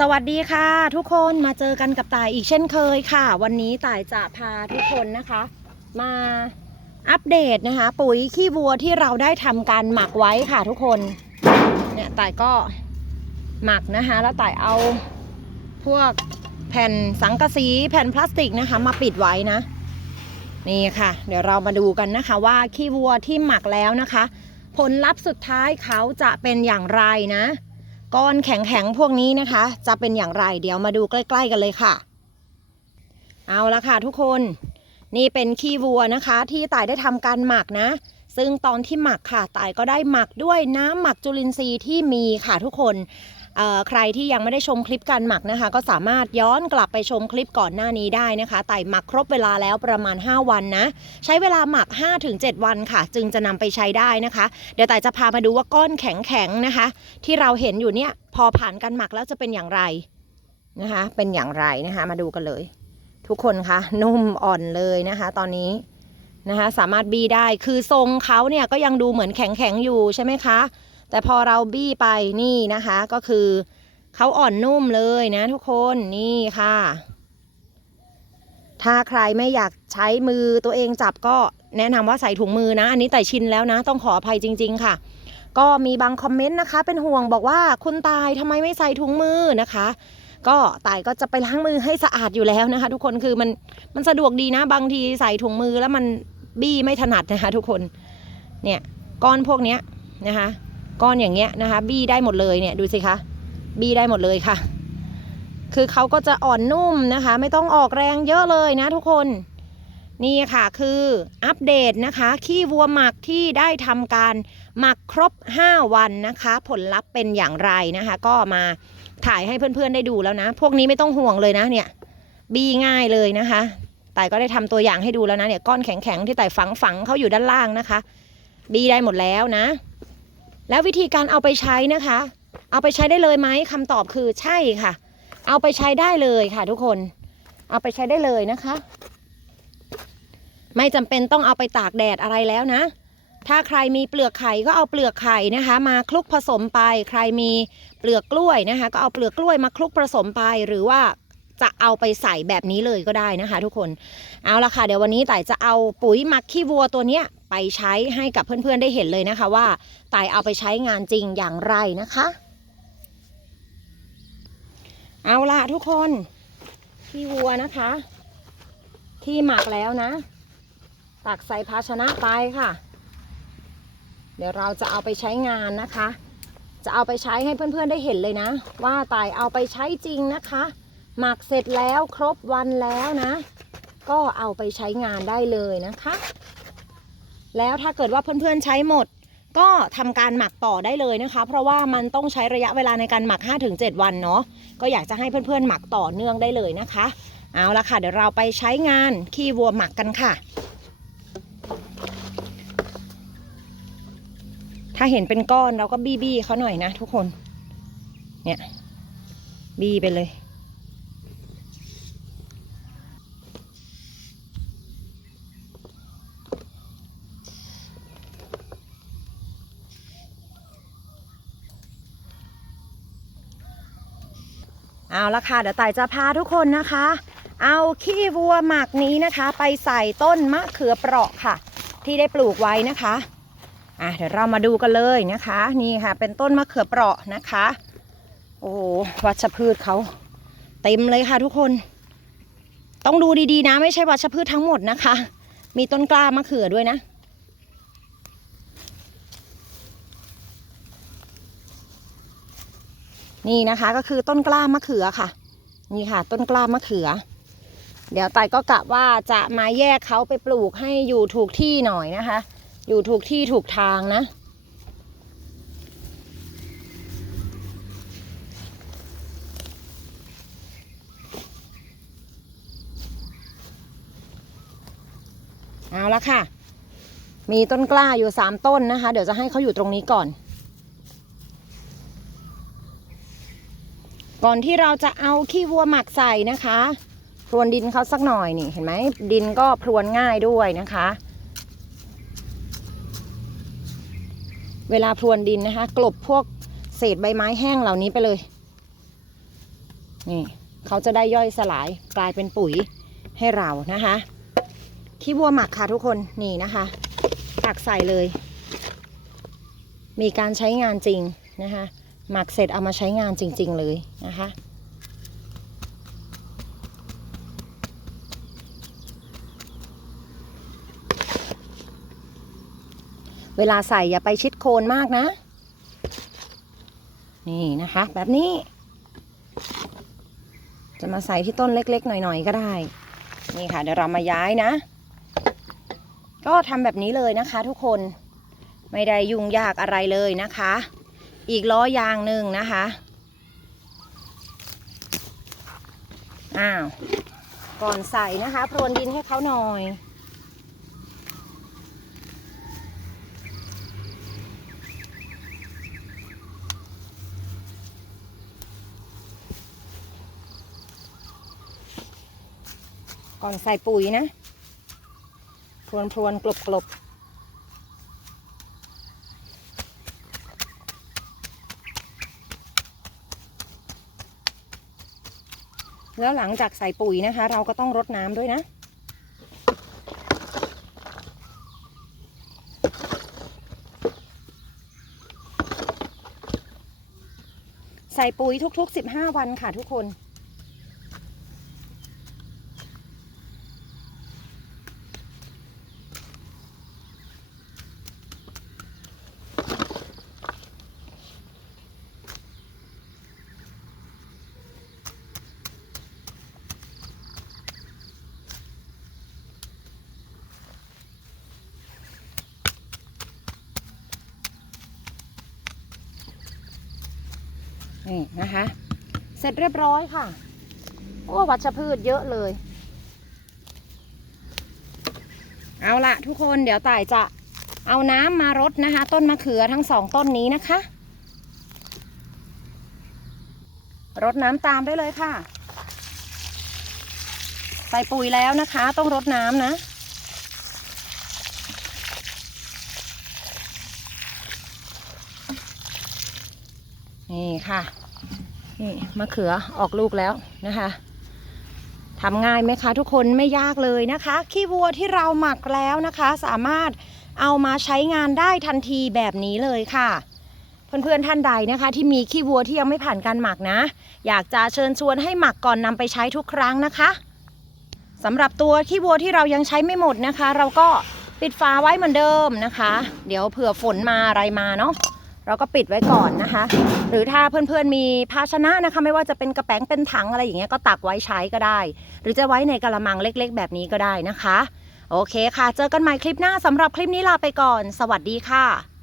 สวัสดีค่ะทุกคนมาเจอกันกับต่ายอีกเช่นเคยค่ะ วันนี้ต่ายจะพาทุกคนนะคะ มาอัปเดตนะคะ ปุ๋ยขี้วัวที่เราได้ทำการหมักไว้ค่ะทุกคนเนี่ยต่ายก็หมักนะคะ แล้วต่ายเอาพวกแผ่นสังกะสีแผ่นพลาสติกนะคะ มาปิดไว้นะ นี่ค่ะ เดี๋ยวเรามาดูกันนะคะว่าขี้วัวที่หมักแล้วนะคะ ผลลัพธ์สุดท้ายเขาจะเป็นอย่างไรนะ ก้อนแข็งๆพวกนี้นะคะ จะเป็นอย่างไรเดี๋ยวมาดูใกล้ ๆ กันเลยค่ะ เอาละค่ะทุกคนนี่เป็นขี้วัวนะคะ ที่ต่ายได้ทำการหมักนะ ซึ่งตอนที่หมักค่ะต่ายก็ได้หมักด้วยน้ำหมักจุลินทรีย์ที่มีค่ะทุกคน ใครที่ยังไม่ได้ชมคลิปการหมักนะคะ ก็สามารถย้อนกลับไปชมคลิปก่อนหน้านี้ได้นะคะไต่หมักครบเวลาแล้วประมาณ 5 วันนะ ใช้เวลาหมัก 5-7 วันค่ะ จึงจะนำไปใช้ได้นะคะ เดี๋ยวไต่จะพามาดูว่าก้อนแข็งๆนะคะ ที่เราเห็นอยู่เนี่ยพอผ่านการหมักแล้วจะเป็นอย่างไรนะคะ เป็นอย่างไรนะคะ มาดูกันเลย ทุกคนคะนุ่มอ่อนเลยนะคะ ตอนนี้นะคะสามารถบี้ได้คือทรงเขาเนี่ยก็ยังดูเหมือนแข็งๆอยู่ใช่ไหมคะ แต่พอเราบี้ไปนี่นะคะก็คือเขาอ่อนนุ่มเลยนะทุกคนนี่ค่ะ ถ้าใครไม่อยากใช้มือตัวเองจับก็แนะนำว่าใส่ถุงมือนะ อันนี้แต่ชินแล้วนะ ต้องขออภัยจริง ๆ ค่ะ ก็มีบางคอมเมนต์นะคะ เป็นห่วงบอกว่าคุณตายทำไมไม่ใส่ถุงมือนะคะ ก็ตายก็จะไปล้างมือให้สะอาดอยู่แล้วนะคะ ทุกคนคือมันมันสะดวกดีนะ บางทีใส่ถุงมือแล้วมันบี้ไม่ถนัดนะคะ ทุกคนเนี่ยก้อนพวกนี้นะคะ ก้อนอย่างเงี้ยนะคะบี้ได้หมดเลยเนี่ยดูสิคะบี้ได้หมดเลยค่ะ คือเขาก็จะอ่อนนุ่มนะคะ ไม่ต้องออกแรงเยอะเลยนะทุกคนนี่ค่ะคืออัปเดตนะคะขี้วัวหมักที่ได้ทำการหมักครบ 5 วันนะคะ ผลลัพธ์เป็นอย่างไรนะคะ ก็มาถ่ายให้เพื่อนๆได้ดูแล้วนะ พวกนี้ไม่ต้องห่วงเลยนะเนี่ยบีง่ายเลยนะคะแต่ก็ได้ทำตัวอย่างให้ดูแล้วนะเนี่ยก้อนแข็งๆที่แต่ฝังฝังเขาอยู่ด้านล่างนะคะ บีได้หมดแล้วนะ แล้ววิธีการเอาไปใช้นะคะ เอาไปใช้ได้เลยไหมคำตอบคือใช่ค่ะ เอาไปใช้ได้เลยค่ะ ทุกคน เอาไปใช้ได้เลยนะคะ ไม่จำเป็นต้องเอาไปตากแดดอะไรแล้วนะ ถ้าใครมีเปลือกไข่ก็เอาเปลือกไข่นะคะ มาคลุกผสมไป ใครมีเปลือกกล้วยนะคะ ก็เอาเปลือกกล้วยมาคลุกผสมไป หรือว่า จะเอาไปใส่แบบนี้เลยก็ได้นะคะทุกคน เอาละค่ะเดี๋ยววันนี้ต่ายจะเอาปุ๋ยหมักขี้วัวตัวเนี้ยไปใช้ให้กับเพื่อนๆได้เห็นเลยนะคะว่าต่ายเอาไปใช้งานจริงอย่างไรนะคะ เอาละทุกคนขี้วัวนะคะ ที่หมักแล้วนะ ตักใส่ภาชนะไปค่ะ เดี๋ยวเราจะเอาไปใช้งานนะคะ จะเอาไปใช้ให้เพื่อนๆได้เห็นเลยนะ ว่าตายเอาไปใช้จริงนะคะ หมักเสร็จแล้วครบวันแล้วนะ ก็เอาไปใช้งานได้เลยนะคะ แล้วถ้าเกิดว่าเพื่อนๆใช้หมด ก็ทำการหมักต่อได้เลยนะคะ เพราะว่ามันต้องใช้ระยะเวลาในการหมัก 5-7 วันเนาะก็อยากจะให้เพื่อนๆหมักต่อเนื่องได้เลยนะคะ เอาละค่ะ เดี๋ยวเราไปใช้งานขี้วัวหมักกันค่ะถ้าเห็นเป็นก้อนเราก็บี้บี้เขาหน่อยนะทุกคน เนี่ย บี้ไปเลย เอาละค่ะเดี๋ยวต่ายจะพาทุกคนนะคะ เอาขี้วัวหมักนี้นะคะ ไปใส่ต้นมะเขือเปราะค่ะ ที่ได้ปลูกไว้นะคะอะเดี๋ยวเรามาดูกันเลยนะคะ นี่ค่ะ เป็นต้นมะเขือเปราะนะคะ โอ้วัชพืชเขาเต็มเลยค่ะทุกคน ต้องดูดีๆนะ ไม่ใช่วัชพืชทั้งหมดนะคะ มีต้นกล้ามะเขือด้วยนะ นี่นะคะก็คือต้นกล้ามะเขือค่ะ นี่ค่ะ ต้นกล้ามะเขือ เดี๋ยวไต่ก็กะว่าจะมาแยกเขาไปปลูกให้อยู่ถูกที่หน่อยนะคะ อยู่ถูกที่ถูกทางนะเอาละค่ะ มีต้นกล้าอยู่สามต้นนะคะ เดี๋ยวจะให้เขาอยู่ตรงนี้ก่อน ก่อนที่เราจะเอาขี้วัวหมักใส่นะคะพรวนดินเขาสักหน่อยนี่เห็นไหมดินก็พรวนง่ายด้วยนะคะ เวลาพรวนดินนะคะ กลบพวกเศษใบไม้แห้งเหล่านี้ไปเลย นี่เขาจะได้ย่อยสลายกลายเป็นปุ๋ยให้เรานะคะขี้วัวหมักค่ะทุกคนนี่นะคะตักใส่เลย มีการใช้งานจริงนะคะ หมักเสร็จเอามาใช้งานจริง ๆ เลยนะคะ เวลาใส่อย่าไปชิดโคนมากนะ นี่นะคะ แบบนี้ จะมาใส่ที่ต้นเล็ก ๆ หน่อย ๆ ก็ได้ นี่ค่ะ เดี๋ยวเรามาย้ายนะ ก็ทำแบบนี้เลยนะคะทุกคนไม่ได้ยุ่งยากอะไรเลยนะคะ อีกล้อยางหนึ่งนะคะ อ้าว ก่อนใส่นะคะพรวนดินให้เขาหน่อย ก่อนใส่ปุ๋ยนะ พรวนพรวนกลบกลบ แล้วหลังจากใส่ปุ๋ยนะคะ เราก็ต้องรดน้ำด้วยนะ ใส่ปุ๋ยทุกๆ 15 วันค่ะทุกคน นี่นะคะ เสร็จเรียบร้อยค่ะ โอ้วัชพืชเยอะเลย เอาละทุกคนเดี๋ยวต่ายจะเอาน้ำมารดนะคะ ต้นมะเขือทั้งสองต้นนี้นะคะ รดน้ำตามได้เลยค่ะ ใส่ปุ๋ยแล้วนะคะ ต้องรดน้ำนะ นี่ค่ะ นี่มะเขือออกลูกแล้วนะคะทำง่ายไหมคะทุกคนไม่ยากเลยนะคะ ขี้วัวที่เราหมักแล้วนะคะ สามารถเอามาใช้งานได้ทันทีแบบนี้เลยค่ะ เพื่อนๆท่านใดนะคะ ที่มีขี้วัวที่ยังไม่ผ่านการหมักนะ อยากจะเชิญชวนให้หมักก่อนนำไปใช้ทุกครั้งนะคะสำหรับตัวขี้วัวที่เรายังใช้ไม่หมดนะคะ เราก็ปิดฝาไว้เหมือนเดิมนะคะ เดี๋ยวเผื่อฝนมาอะไรมาเนาะ เราก็ปิดไว้ก่อนนะคะ หรือถ้าเพื่อนๆมีภาชนะนะคะ ไม่ว่าจะเป็นกระแป้งเป็นถังอะไรอย่างเงี้ยก็ตักไว้ใช้ก็ได้ หรือจะไว้ในกระมังเล็กๆ แบบนี้ก็ได้นะคะ โอเคค่ะ เจอกันใหม่คลิปหน้าสำหรับคลิปนี้ลาไปก่อน สวัสดีค่ะ